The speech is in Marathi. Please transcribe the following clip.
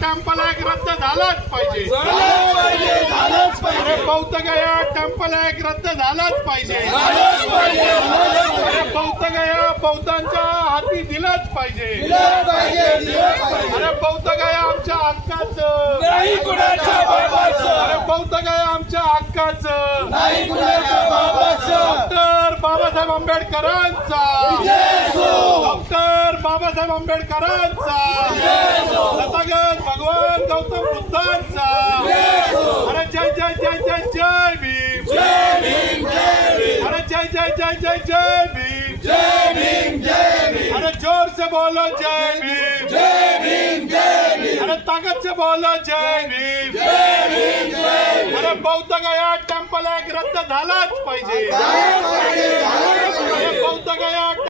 टेम्पल एक रद्द झालाच पाहिजे. बौद्ध गया टेम्पल एक रद्द झालाच पाहिजे. अरे बौद्ध गया बौद्धांच्या हाती दिलाच पाहिजे. अरे बौद्ध गया आमच्या हक्काचं. नाही कुणाच्या बाबाचं. अरे बौद्ध गया आमच्या हक्काचं. नाही कुणाच्या बाबाचं. डॉक्टर बाबासाहेब आंबेडकरांचा. बाबासाहेब आंबेडकरांचा. तथागत भगवान गौतम बुद्धांचा. अरे जय जय जय जय जय भीम. अरे जय जय जय जय जय भीम. अरे जोर से बोलो जय भीम. अरे ताकत से बोलो जय भीम. अरे बौद्ध गया टेम्पल एक रद्द झालाच पाहिजे.